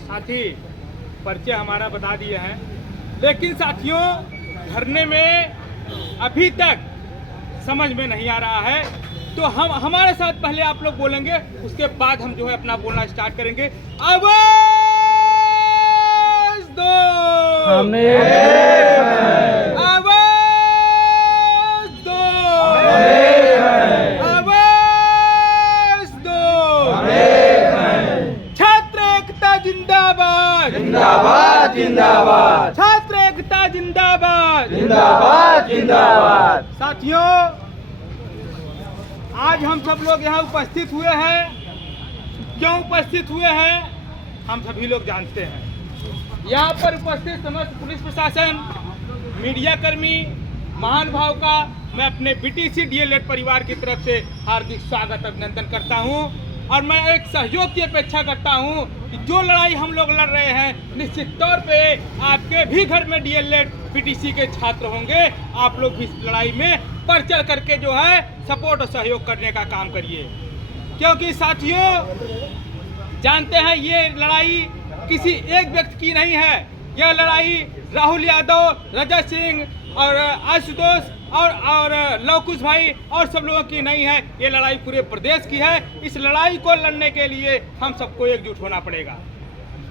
साथी परिचय हमारा बता दिए हैं, लेकिन साथियों धरने में अभी तक समझ में नहीं आ रहा है। तो हम हमारे साथ पहले आप लोग बोलेंगे, उसके बाद हम जो है अपना बोलना स्टार्ट करेंगे। आवाज दो, हमें आवाज दो, आवाज दो। छात्र एकता जिंदाबाद, जिंदाबाद जिंदाबाद छात्र एकता जिंदाबाद, जिंदाबाद जिंदाबाद। साथियों आज हम सब लोग यहाँ उपस्थित हुए हैं। क्यों उपस्थित हुए हैं हम सभी लोग जानते हैं। यहाँ पर उपस्थित समस्त पुलिस प्रशासन, मीडिया कर्मी, महानुभाव का मैं अपने बीटीसी डीएलएड परिवार की तरफ से हार्दिक स्वागत अभिनंदन करता हूँ। और मैं एक सहयोग की अपेक्षा करता हूँ कि जो लड़ाई हम लोग लड़ रहे हैं, निश्चित तौर पे आपके भी घर में डीएलएड बीटीसी के छात्र होंगे। आप लोग भी इस लड़ाई में बढ़ चढ़ करके जो है सपोर्ट और सहयोग करने का काम करिए, क्योंकि साथियों जानते हैं ये लड़ाई किसी एक व्यक्ति की नहीं है। यह लड़ाई राहुल यादव, रजत सिंह और आशुतोष और लवकुश भाई और सब लोगों की नहीं है। ये लड़ाई पूरे प्रदेश की है। इस लड़ाई को लड़ने के लिए हम सबको एकजुट होना पड़ेगा।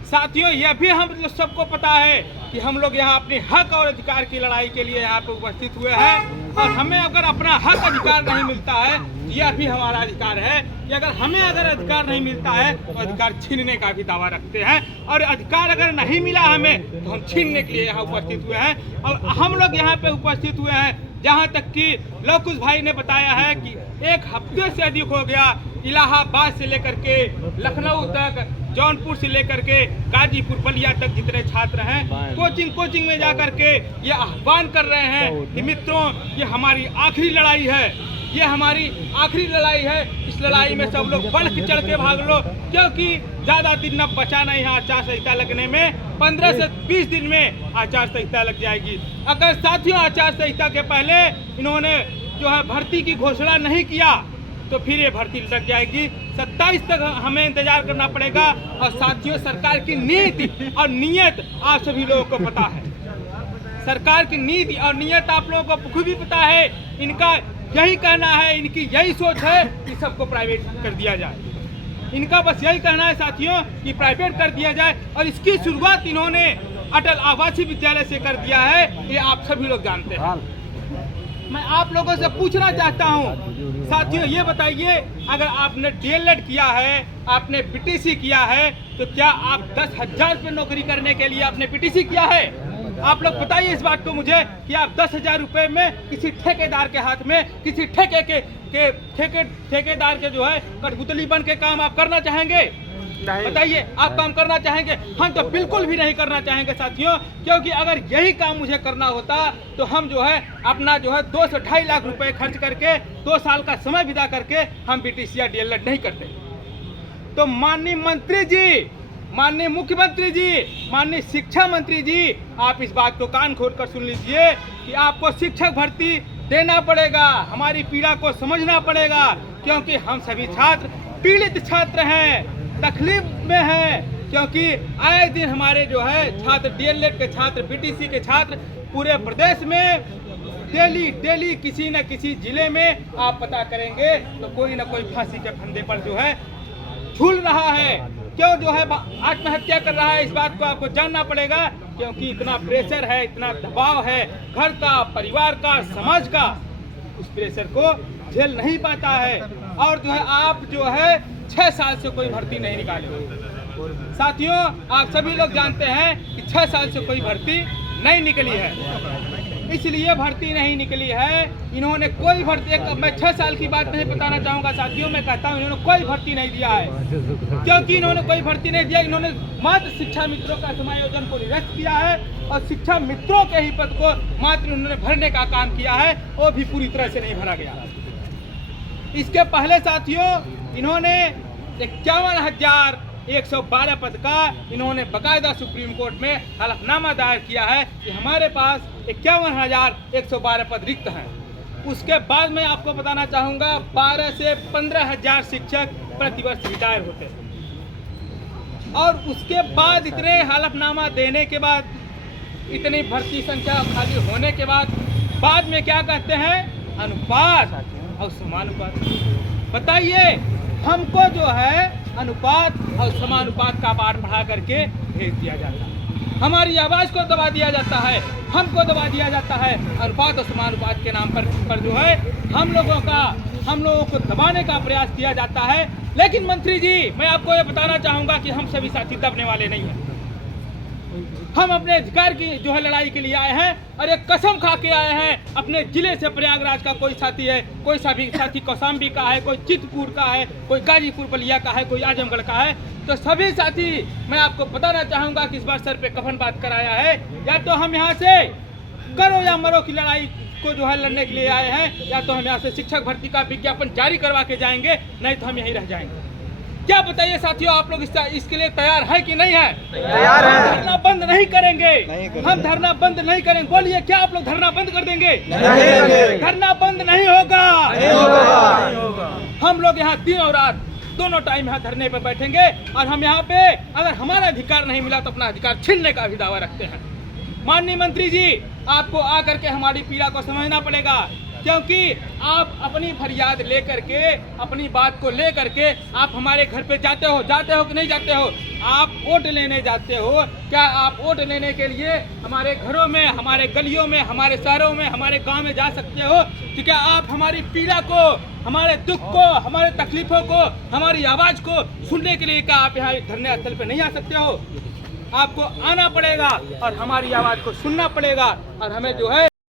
साथियों यह भी हम सबको पता है कि हम लोग यहाँ अपने हक और अधिकार की लड़ाई के लिए यहाँ पे उपस्थित हुए हैं। और हमें अगर अपना हक अधिकार नहीं मिलता है, यह भी हमारा अधिकार है कि अगर हमें अधिकार नहीं मिलता है तो अधिकार छीनने का भी दावा रखते हैं। और अधिकार अगर नहीं मिला हमें तो हम छीनने के लिए यहाँ उपस्थित हुए हैं। और हम लोग यहाँ पे उपस्थित हुए हैं जहाँ तक कि लवकुश भाई ने बताया है कि एक हफ्ते से अधिक हो गया इलाहाबाद से लेकर के लखनऊ तक, जौनपुर से लेकर के गाजीपुर बलिया तक जितने छात्र हैं कोचिंग में जाकर के ये आह्वान कर रहे हैं कि मित्रों ये हमारी आखिरी लड़ाई है, ये हमारी आखिरी लड़ाई है। इस लड़ाई में सब लोग बढ़ चढ़ के भाग लो, क्योंकि ज़्यादा दिन न बचा नहीं है आचार संहिता लगने में। 15 से 20 दिन में आचार संहिता लग जाएगी। अगर साथियों आचार संहिता के पहले इन्होंने जो है भर्ती की घोषणा नहीं किया तो फिर ये भर्ती लग जाएगी। 27 तक हमें इंतजार करना पड़ेगा। और साथियों सरकार की नीति और नियत आप सभी लोगों को पता है। सरकार की नीति और नियत आप लोगों को खुद भी पता है। इनका यही कहना है, इनकी यही सोच है कि सबको प्राइवेट कर दिया जाए। इनका बस यही कहना है साथियों कि प्राइवेट कर दिया जाए। और इसकी शुरुआत इन्होंने अटल आवासीय विद्यालय से कर दिया है, ये आप सभी लोग जानते हैं। मैं आप लोगों से पूछना चाहता हूं साथियों, ये बताइए अगर आपने डीएलएड किया है, आपने बीटीसी किया है, तो क्या आप 10,000 रुपये नौकरी करने के लिए आपने बीटीसी किया है? आप लोग बताइए इस बात को मुझे कि आप 10,000 रुपये में किसी ठेकेदार के हाथ में, किसी ठेकेदार के जो है कठपुतली बन के काम आप करना चाहेंगे? बताइए आप काम करना चाहेंगे? हम तो बिल्कुल भी नहीं करना चाहेंगे साथियों, क्योंकि अगर यही काम मुझे करना होता तो हम जो है अपना जो है 2 से 2.5 लाख रुपए खर्च करके 2 साल का समय विदा करके हम बीटीसी या डीएलएड नहीं करते। तो माननीय मंत्री जी, माननीय मुख्यमंत्री जी, माननीय शिक्षा मंत्री जी, आप इस बात को कान खोल कर सुन लीजिए कि आपको शिक्षक भर्ती देना पड़ेगा। हमारी पीड़ा को समझना पड़ेगा, क्योंकि हम सभी छात्र पीड़ित छात्र हैं, तकलीफ में हैं। क्योंकि आए दिन हमारे जो है छात्र डीएलएड के छात्र, बीटीसी के छात्र पूरे प्रदेश में डेली किसी न किसी जिले में आप पता करेंगे तो कोई न कोई फांसी के फंदे पर जो है झूल रहा है। क्यों जो है आत्महत्या कर रहा है, इस बात को आपको जानना पड़ेगा। क्योंकि इतना प्रेशर है, इतना दबाव है घर का, परिवार का, समाज का, उस प्रेशर को झेल नहीं पाता है। और जो है आप जो है 6 साल से कोई भर्ती नहीं निकाले। साथियों आप सभी लोग जानते हैं कि 6 साल से कोई भर्ती नहीं निकली है। इसलिए भर्ती नहीं निकली है, इन्होंने कोई भर्ती, मैं 6 साल की बात नहीं बताना चाहूँगा साथियों, मैं कहता हूँ इन्होंने कोई भर्ती नहीं दिया है। क्योंकि इन्होंने कोई भर्ती नहीं दिया, इन्होंने मात्र शिक्षा मित्रों का समायोजन को निरस्त किया है और शिक्षा मित्रों के ही पद को मात्र उन्होंने भरने का काम किया है, वो भी पूरी तरह से नहीं भरा गया। इसके पहले साथियों इन्होंने 51,112 पद का इन्होंने बाकायदा सुप्रीम कोर्ट में हलफनामा दायर किया है कि हमारे पास 51,112 पद रिक्त हैं। उसके बाद मैं आपको बताना चाहूँगा 12 से 15,000 शिक्षक प्रतिवर्ष रिटायर होते हैं। और उसके बाद इतने हलफनामा देने के बाद, इतनी भर्ती संख्या खाली होने के बाद में क्या कहते हैं? अनुपात और समानुपात। बताइए, हमको जो है अनुपात और समानुपात का पाठ पढ़ा करके भेज दिया जाता है, हमारी आवाज को दबा दिया जाता है, हमको दबा दिया जाता है। अनुपात और समानुपात के नाम पर जो है हम लोगों को दबाने का प्रयास किया जाता है। लेकिन मंत्री जी, मैं आपको ये बताना चाहूंगा कि हम सभी साथी दबने वाले नहीं हैं। हम अपने अधिकार की जो है लड़ाई के लिए आए हैं और एक कसम खा के आए हैं। अपने जिले से प्रयागराज का कोई साथी है, कोई साथी कौशाम्बी का है, कोई चित्रकूट का है, कोई गाजीपुर बलिया का है, कोई आजमगढ़ का है, तो सभी साथी मैं आपको बताना चाहूंगा कि इस बार सर पे कफन बात कराया है। या तो हम यहाँ से करो या मरो की लड़ाई को जो है लड़ने के लिए आए हैं, या तो हम यहाँ से शिक्षक भर्ती का विज्ञापन जारी करवा के जाएंगे, नहीं तो हम यहीं रह जाएंगे। क्या बताइए साथियों, आप लोग इसके लिए तैयार है कि नहीं है? तैयार है। धरना बंद नहीं करेंगे, हम धरना बंद नहीं करेंगे। बोलिए, क्या आप लोग धरना बंद कर देंगे? नहीं। धरना बंद नहीं होगा। नहीं होगा। हम लोग यहाँ दिन और रात दोनों टाइम यहाँ धरने पर बैठेंगे और हम यहाँ पे अगर हमारा अधिकार नहीं मिला तो अपना अधिकार छीनने का भी दावा रखते हैं। माननीय मंत्री जी, आपको आकर के हमारी पीड़ा को समझना पड़ेगा, क्योंकि आप अपनी फरियाद लेकर के, अपनी बात को लेकर के आप हमारे घर पे जाते हो कि नहीं जाते हो? आप वोट लेने जाते हो। क्या आप वोट लेने के लिए हमारे घरों में, हमारे गलियों में, हमारे शहरों में, हमारे गांव में जा सकते हो? तो क्या आप हमारी पीड़ा को, हमारे दुख को, हमारे तकलीफों को, हमारी आवाज को सुनने के लिए क्या आप यहाँ धरने स्थल पे नहीं आ सकते हो? आपको आना पड़ेगा और हमारी आवाज को सुनना पड़ेगा और हमें जो है